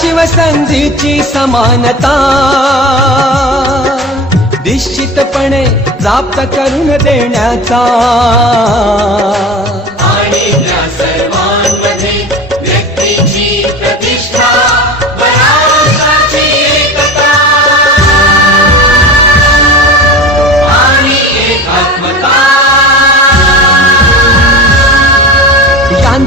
சிவ சந்திச்சி சமானதா நிஷித்தப்பணே பிராப்த கருண தேணத்தா